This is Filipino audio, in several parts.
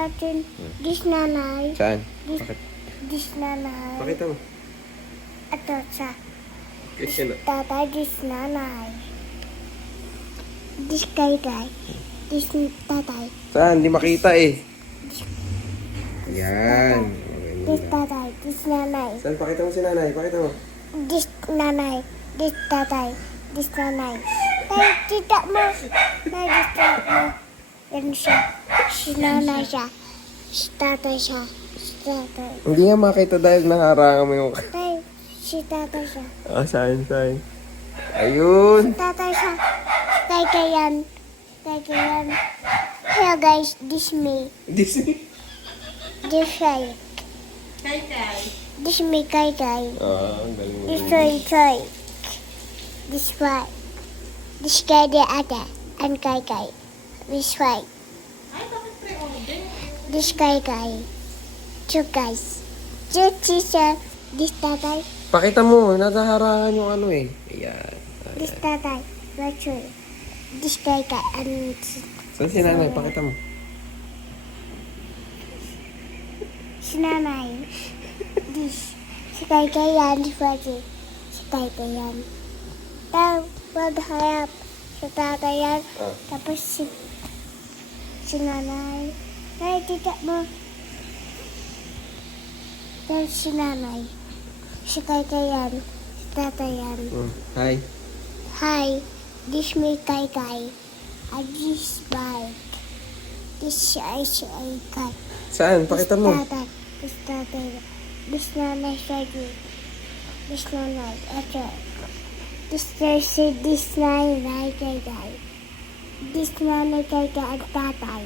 natin. This nanay. Saan? This, Bakit? this nanay. Pakita mo. Ito sa Kasi na. tatay, this nanay. This kay. This tatay. Saan? Di makita eh. Yan. This tatay, this nanay. Saan? Pakita mo si nanay. Pakita mo. This nanay. This tatay. This nanay. Tay, tita mo. Tay, this tatay mo. Yan siya. Si nanay siya. Si tatay siya. Si tatay. Hindi nga makita dahil nakarangan mo yung... Tay, si tatay siya. Ah, saan? Ayun. Tatay siya. Tay kayan. Tay kayan. Hello guys, this me. Disney. This Shay. This me kay. Ah, ang galing mo. This Toy. This White. This guy the other. And kay. This White. This kay. Two guys. Two teacher. This tatay. Pakita mo. Nakaharangan yung ano eh. Ayan. This tatay. Virtual. This kay. And Saan si nanay? Pakita mo. si nanay. This. Si kay yan. This Virtual. Si kay yan. Tapos magharap sa tatay yan. Ah. Tapos si nanay. Ay, tita mo. Tapos si nanay. Si kay yan. Si tatay yan. Hi. Hi, this me kay. I this bike. This I kay. Saan? Pakita mo. This tatay. This nanay lagi. This nanay. Ito. This Thursday. This nanay kay. This nanay kay at tatay.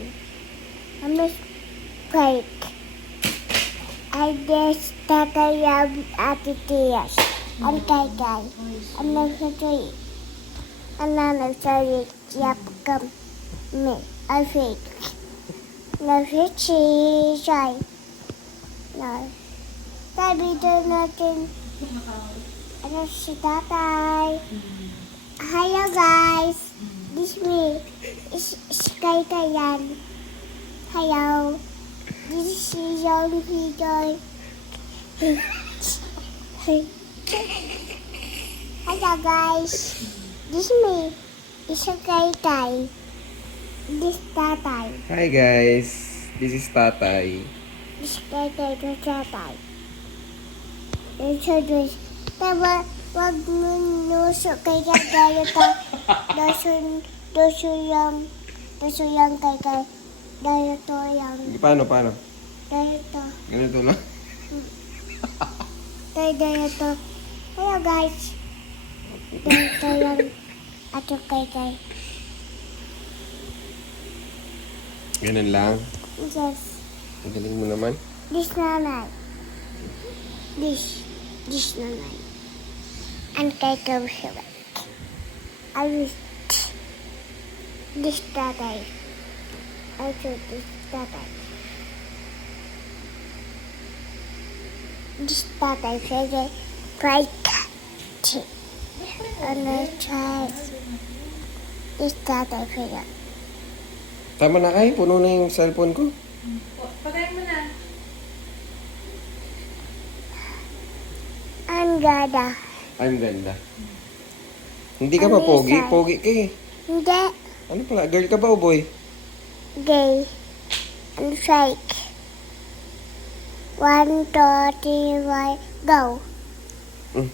I'm a fake. I guess tatay ate Tias. Ang kay. I'm not sorry. I'm not sorry. Yap come. Me. I fake. No shy. No. Sabi doon natin. Ano si tatay? Hello guys. This me. Is kay yan. Hello. This is young Joy. Hello guys. This me. Is kay. This tatay. Hi guys. This is Tatay. This kay to tatay. Introduce. Tama, wag mo nusok kay gaya ta. Doso yang kay gaya to yang Paano? gaya to. Ganito lang. Gaya to. Hello guys. Gaya to yang ato kay. Ganun lang. Yes. Ang galing mo naman. This nanay. This nanay. And kay go siya. I wish this tatay. I told this tatay. This tatay said right. And I tried. This tatay said. Tama na kayo. Puno na yung cellphone ko. Patayin mo na. Ang ganda. I'm ganda. Hindi ka ba pogi? Alisan. Pogi ka eh. Hindi. Ano pala? Girl ka ba o boy? Gay. And fake. 1, 2, 3, 4, go. Mm.